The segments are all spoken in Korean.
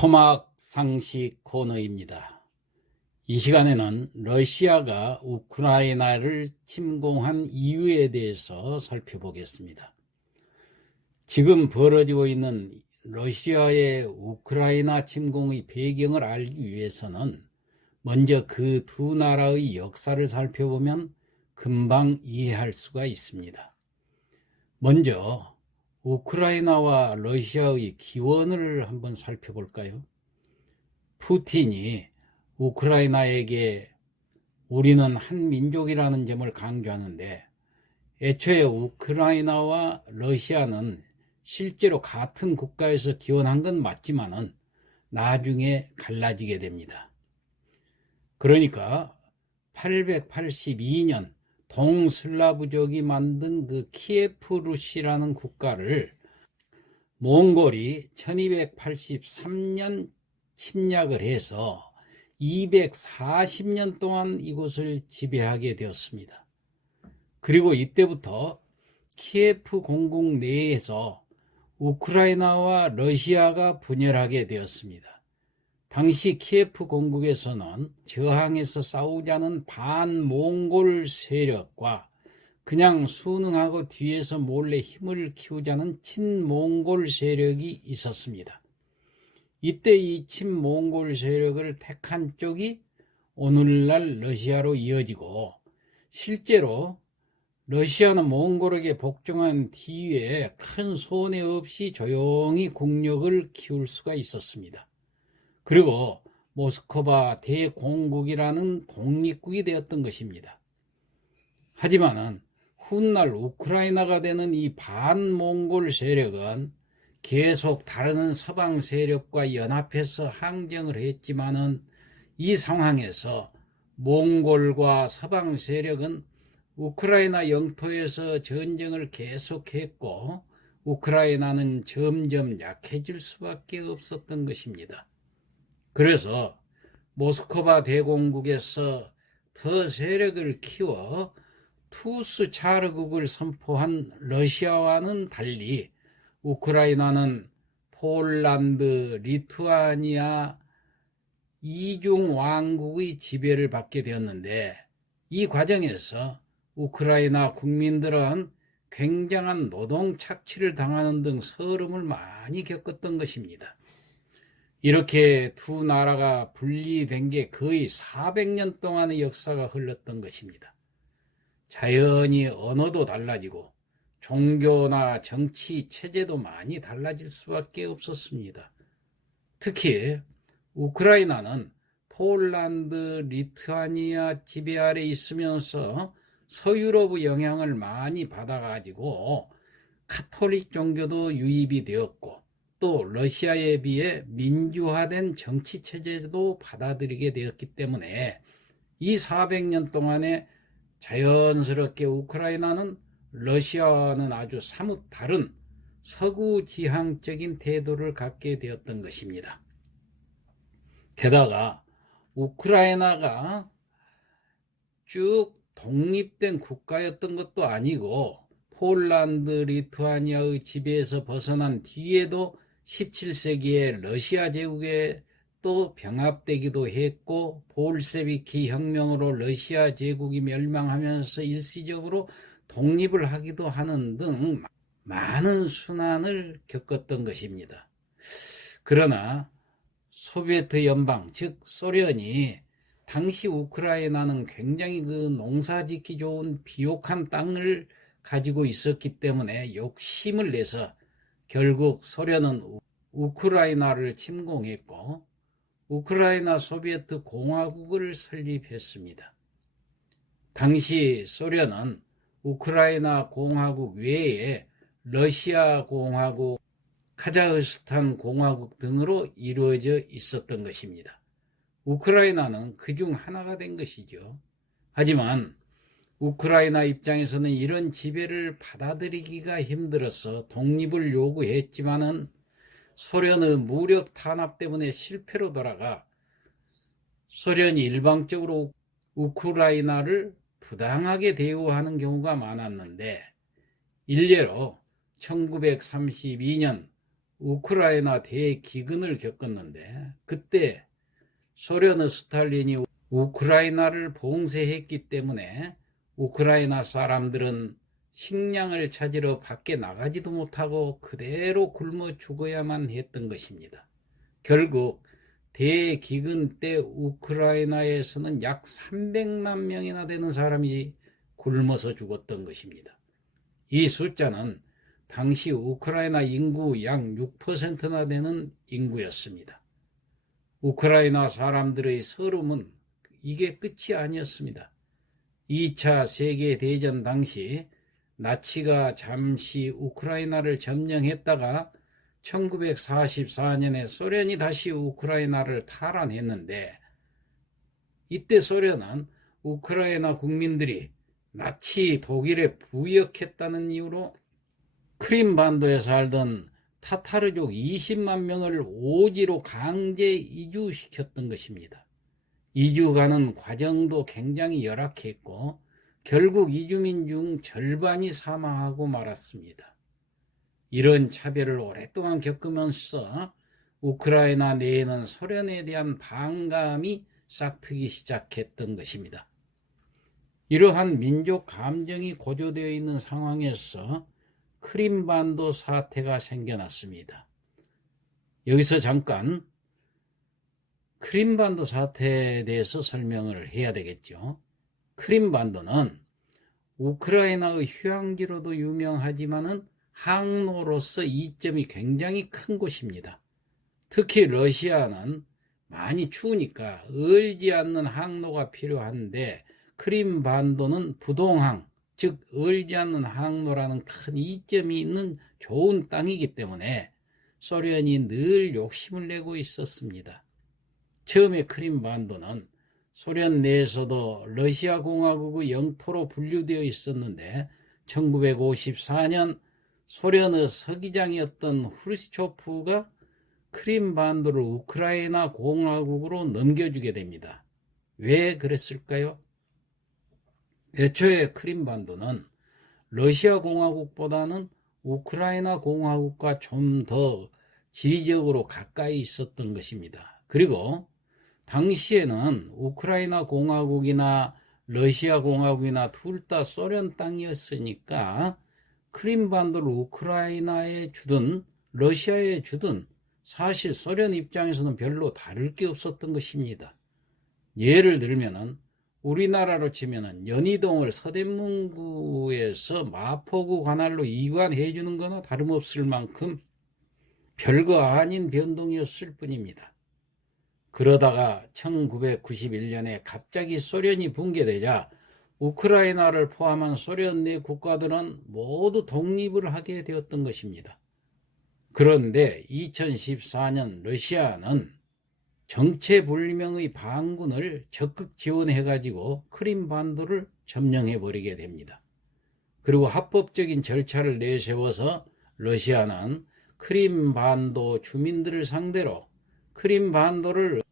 토막 상식 코너입니다. 이 시간에는 러시아가 우크라이나를 침공한 이유에 대해서 살펴보겠습니다. 지금 벌어지고 있는 러시아의 우크라이나 침공의 배경을 알기 위해서는 먼저 그 두 나라의 역사를 살펴보면 금방 이해할 수가 있습니다. 먼저 우크라이나와 러시아의 기원을 한번 살펴볼까요? 푸틴이 우크라이나에게 우리는 한 민족이라는 점을 강조하는데, 애초에 우크라이나와 러시아는 실제로 같은 국가에서 기원한 건 맞지만은 나중에 갈라지게 됩니다. 그러니까 882년 동슬라브족이 만든 그 키예프 루시라는 국가를 몽골이 1283년 침략을 해서 240년 동안 이곳을 지배하게 되었습니다. 그리고 이때부터 키예프 공국 내에서 우크라이나와 러시아가 분열하게 되었습니다. 당시 키예프 공국에서는 저항해서 싸우자는 반몽골 세력과 그냥 순응하고 뒤에서 몰래 힘을 키우자는 친몽골 세력이 있었습니다. 이때 이 친몽골 세력을 택한 쪽이 오늘날 러시아로 이어지고, 실제로 러시아는 몽골에게 복종한 뒤에 큰 손해 없이 조용히 국력을 키울 수가 있었습니다. 그리고 모스크바 대공국이라는 독립국이 되었던 것입니다. 하지만은 훗날 우크라이나가 되는 이 반몽골 세력은 계속 다른 서방 세력과 연합해서 항쟁을 했지만은, 이 상황에서 몽골과 서방 세력은 우크라이나 영토에서 전쟁을 계속했고, 우크라이나는 점점 약해질 수밖에 없었던 것입니다. 그래서 모스크바 대공국에서 더 세력을 키워 투스 차르국을 선포한 러시아와는 달리, 우크라이나는 폴란드, 리투아니아 이중 왕국의 지배를 받게 되었는데, 이 과정에서 우크라이나 국민들은 굉장한 노동 착취를 당하는 등 서름을 많이 겪었던 것입니다. 이렇게 두 나라가 분리된 게 거의 400년 동안의 역사가 흘렀던 것입니다. 자연히 언어도 달라지고 종교나 정치 체제도 많이 달라질 수밖에 없었습니다. 특히 우크라이나는 폴란드, 리투아니아 지배 아래 있으면서 서유럽의 영향을 많이 받아가지고 카톨릭 종교도 유입이 되었고, 또 러시아에 비해 민주화된 정치 체제도 받아들이게 되었기 때문에 이 400년 동안에 자연스럽게 우크라이나는 러시아와는 아주 사뭇 다른 서구 지향적인 태도를 갖게 되었던 것입니다. 게다가 우크라이나가 쭉 독립된 국가였던 것도 아니고, 폴란드, 리투아니아의 지배에서 벗어난 뒤에도 17세기에 러시아 제국에 또 병합되기도 했고, 볼세비키 혁명으로 러시아 제국이 멸망하면서 일시적으로 독립을 하기도 하는 등 많은 순환을 겪었던 것입니다. 그러나 소비에트 연방, 즉 소련이 당시 우크라이나는 굉장히 그 농사짓기 좋은 비옥한 땅을 가지고 있었기 때문에 욕심을 내서 결국 소련은 우크라이나를 침공했고, 우크라이나 소비에트 공화국을 설립했습니다. 당시 소련은 우크라이나 공화국 외에 러시아 공화국, 카자흐스탄 공화국 등으로 이루어져 있었던 것입니다. 우크라이나는 그중 하나가 된 것이죠. 하지만 우크라이나 입장에서는 이런 지배를 받아들이기가 힘들어서 독립을 요구했지만은, 소련의 무력 탄압 때문에 실패로 돌아가 소련이 일방적으로 우크라이나를 부당하게 대우하는 경우가 많았는데, 일례로 1932년 우크라이나 대기근을 겪었는데, 그때 소련의 스탈린이 우크라이나를 봉쇄했기 때문에 우크라이나 사람들은 식량을 찾으러 밖에 나가지도 못하고 그대로 굶어 죽어야만 했던 것입니다. 결국 대기근 때 우크라이나에서는 약 300만 명이나 되는 사람이 굶어서 죽었던 것입니다. 이 숫자는 당시 우크라이나 인구 약 6%나 되는 인구였습니다. 우크라이나 사람들의 서름은 이게 끝이 아니었습니다. 2차 세계대전 당시 나치가 잠시 우크라이나를 점령했다가 1944년에 소련이 다시 우크라이나를 탈환했는데, 이때 소련은 우크라이나 국민들이 나치 독일에 부역했다는 이유로 크림반도에 살던 타타르족 20만 명을 오지로 강제 이주시켰던 것입니다. 이주가는 과정도 굉장히 열악했고 결국 이주민 중 절반이 사망하고 말았습니다. 이런 차별을 오랫동안 겪으면서 우크라이나 내에는 소련에 대한 반감이 싹트기 시작했던 것입니다. 이러한 민족 감정이 고조되어 있는 상황에서 크림반도 사태가 생겨났습니다. 여기서 잠깐 크림반도 사태에 대해서 설명을 해야 되겠죠. 크림반도는 우크라이나의 휴양지로도 유명하지만은 항로로서 이점이 굉장히 큰 곳입니다. 특히 러시아는 많이 추우니까 얼지 않는 항로가 필요한데, 크림반도는 부동항, 즉 얼지 않는 항로라는 큰 이점이 있는 좋은 땅이기 때문에 소련이 늘 욕심을 내고 있었습니다. 처음에 크림반도는 소련 내에서도 러시아 공화국의 영토로 분류되어 있었는데 1954년 소련의 서기장이었던 후르시초프가 크림반도를 우크라이나 공화국으로 넘겨주게 됩니다. 왜 그랬을까요? 애초에 크림반도는 러시아 공화국보다는 우크라이나 공화국과 좀 더 지리적으로 가까이 있었던 것입니다. 그리고 당시에는 우크라이나 공화국이나 러시아 공화국이나 둘 다 소련 땅이었으니까 크림반도를 우크라이나에 주든 러시아에 주든 사실 소련 입장에서는 별로 다를 게 없었던 것입니다. 예를 들면은 우리나라로 치면은 연희동을 서대문구에서 마포구 관할로 이관해 주는 거나 다름없을 만큼 별거 아닌 변동이었을 뿐입니다. 그러다가 1991년에 갑자기 소련이 붕괴되자 우크라이나를 포함한 소련 내 국가들은 모두 독립을 하게 되었던 것입니다. 그런데 2014년 러시아는 정체불명의 반군을 적극 지원해가지고 크림반도를 점령해버리게 됩니다. 그리고 합법적인 절차를 내세워서 러시아는 크림반도 주민들을 상대로 크림반도를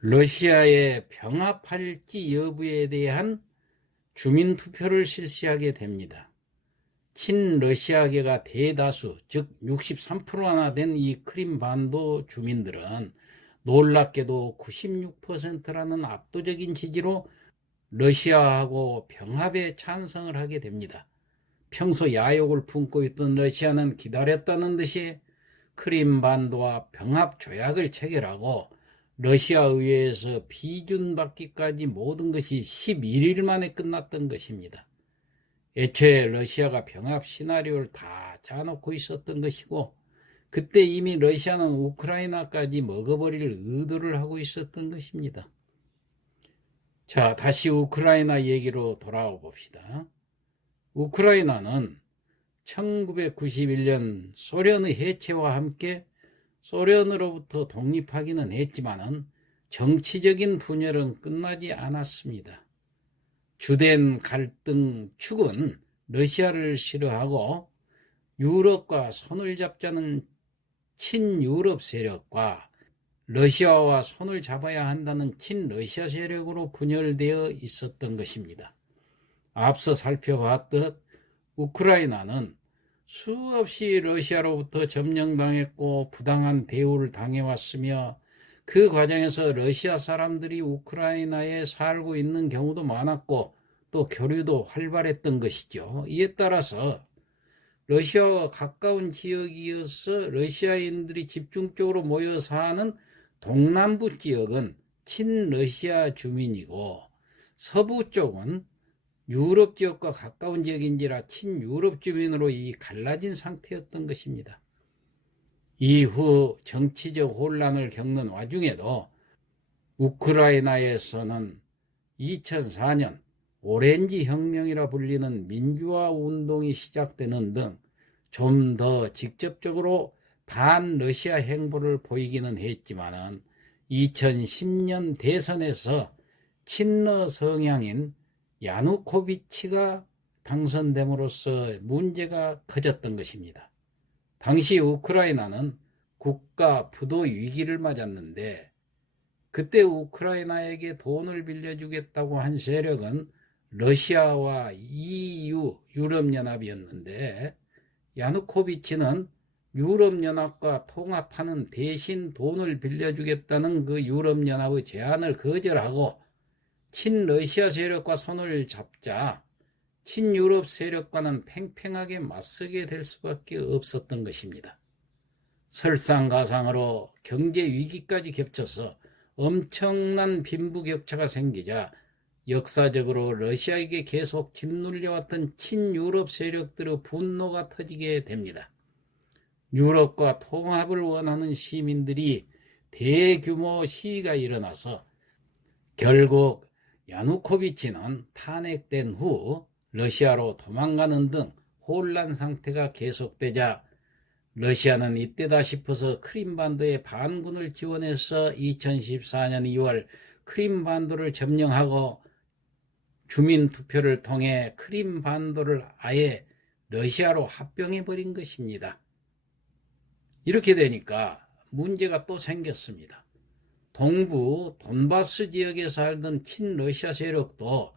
러시아에 병합할지 여부에 대한 주민투표를 실시하게 됩니다. 친러시아계가 대다수, 즉 63%나 된 이 크림반도 주민들은 놀랍게도 96%라는 압도적인 지지로 러시아하고 병합에 찬성을 하게 됩니다. 평소 야욕을 품고 있던 러시아는 기다렸다는 듯이 크림반도와 병합 조약을 체결하고 러시아 의회에서批准받기까지 모든 것이 11일 만에 끝났던 것입니다. 애초에 러시아가 병합 시나리오를 다 짜놓고 있었던 것이고, 그때 이미 러시아는 우크라이나까지 먹어버릴 의도를 하고 있었던 것입니다. 자, 다시 우크라이나 얘기로 돌아와 봅시다. 우크라이나는 1991년 소련의 해체와 함께 소련으로부터 독립하기는 했지만은 정치적인 분열은 끝나지 않았습니다. 주된 갈등 축은 러시아를 싫어하고 유럽과 손을 잡자는 친유럽 세력과 러시아와 손을 잡아야 한다는 친러시아 세력으로 분열되어 있었던 것입니다. 앞서 살펴봤듯 우크라이나는 수없이 러시아로부터 점령당했고 부당한 대우를 당해왔으며 그 과정에서 러시아 사람들이 우크라이나에 살고 있는 경우도 많았고 또 교류도 활발했던 것이죠. 이에 따라서 러시아와 가까운 지역이어서 러시아인들이 집중적으로 모여 사는 동남부 지역은 친러시아 주민이고 서부 쪽은 유럽 지역과 가까운 지역인지라 친유럽 주민으로 갈라진 상태였던 것입니다. 이후 정치적 혼란을 겪는 와중에도 우크라이나에서는 2004년 오렌지 혁명이라 불리는 민주화 운동이 시작되는 등 좀 더 직접적으로 반러시아 행보를 보이기는 했지만 2010년 대선에서 친러 성향인 야누코비치가 당선됨으로써 문제가 커졌던 것입니다. 당시 우크라이나는 국가 부도 위기를 맞았는데 그때 우크라이나에게 돈을 빌려주겠다고 한 세력은 러시아와 EU, 유럽연합이었는데 야누코비치는 유럽연합과 통합하는 대신 돈을 빌려주겠다는 그 유럽연합의 제안을 거절하고 친러시아 세력과 손을 잡자 친유럽 세력과는 팽팽하게 맞서게 될 수밖에 없었던 것입니다. 설상가상으로 경제 위기까지 겹쳐서 엄청난 빈부격차가 생기자 역사적으로 러시아에게 계속 짓눌려왔던 친유럽 세력들의 분노가 터지게 됩니다. 유럽과 통합을 원하는 시민들이 대규모 시위가 일어나서 결국 야누코비치는 탄핵된 후 러시아로 도망가는 등 혼란 상태가 계속되자 러시아는 이때다 싶어서 크림반도에 반군을 지원해서 2014년 2월 크림반도를 점령하고 주민투표를 통해 크림반도를 아예 러시아로 합병해버린 것입니다. 이렇게 되니까 문제가 또 생겼습니다. 동부 돈바스 지역에 살던 친러시아 세력도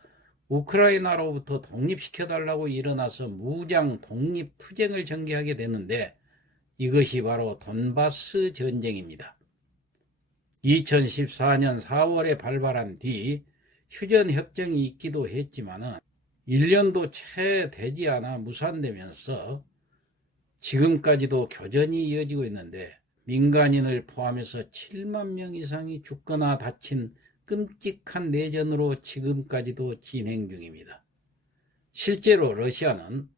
우크라이나로부터 독립시켜달라고 일어나서 무장 독립투쟁을 전개하게 되는데 이것이 바로 돈바스 전쟁입니다. 2014년 4월에 발발한 뒤 휴전협정이 있기도 했지만 1년도 채 되지 않아 무산되면서 지금까지도 교전이 이어지고 있는데 민간인을 포함해서 7만 명 이상이 죽거나 다친 끔찍한 내전으로 지금까지도 진행 중입니다. 실제로 러시아는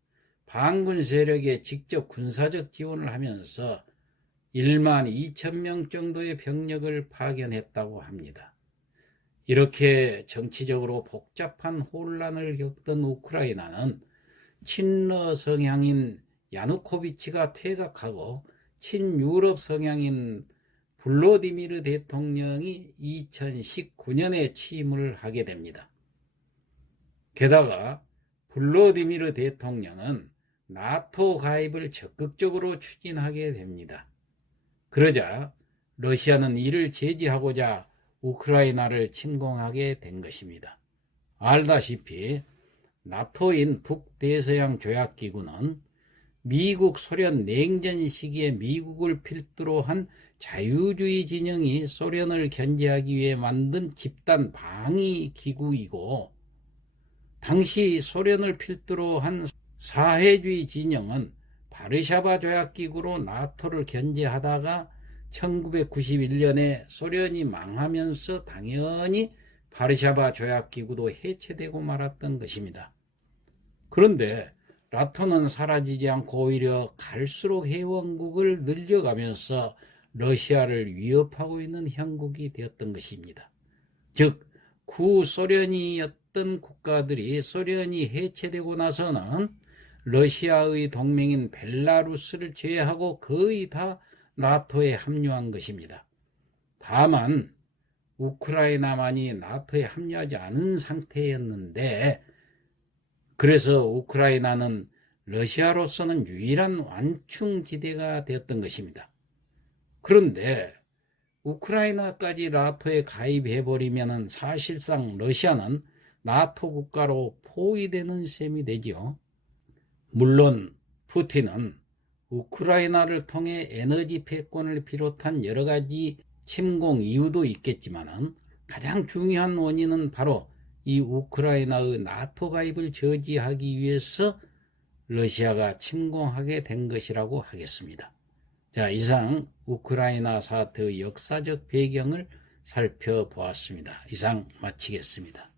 반군 세력에 직접 군사적 지원을 하면서 1만 2천 명 정도의 병력을 파견했다고 합니다. 이렇게 정치적으로 복잡한 혼란을 겪던 우크라이나는 친러 성향인 야누코비치가 퇴각하고 친유럽 성향인 블라디미르 대통령이 2019년에 취임을 하게 됩니다. 게다가 블라디미르 대통령은 나토 가입을 적극적으로 추진하게 됩니다. 그러자 러시아는 이를 제지하고자 우크라이나를 침공하게 된 것입니다. 알다시피 나토인 북대서양 조약기구는 미국 소련 냉전 시기에 미국을 필두로 한 자유주의 진영이 소련을 견제하기 위해 만든 집단 방위 기구이고 당시 소련을 필두로 한 사회주의 진영은 바르샤바 조약기구로 나토를 견제하다가 1991년에 소련이 망하면서 당연히 바르샤바 조약기구도 해체되고 말았던 것입니다. 그런데 나토는 사라지지 않고 오히려 갈수록 회원국을 늘려가면서 러시아를 위협하고 있는 형국이 되었던 것입니다. 즉 구소련이었던 국가들이 소련이 해체되고 나서는 러시아의 동맹인 벨라루스를 제외하고 거의 다 나토에 합류한 것입니다. 다만 우크라이나만이 나토에 합류하지 않은 상태였는데 그래서 우크라이나는 러시아로서는 유일한 완충지대가 되었던 것입니다. 그런데 우크라이나까지 나토에 가입해버리면 사실상 러시아는 나토 국가로 포위되는 셈이 되죠. 물론 푸틴은 우크라이나를 통해 에너지 패권을 비롯한 여러 가지 침공 이유도 있겠지만 가장 중요한 원인은 바로 이 우크라이나의 나토 가입을 저지하기 위해서 러시아가 침공하게 된 것이라고 하겠습니다. 자, 이상 우크라이나 사태의 역사적 배경을 살펴보았습니다. 이상 마치겠습니다.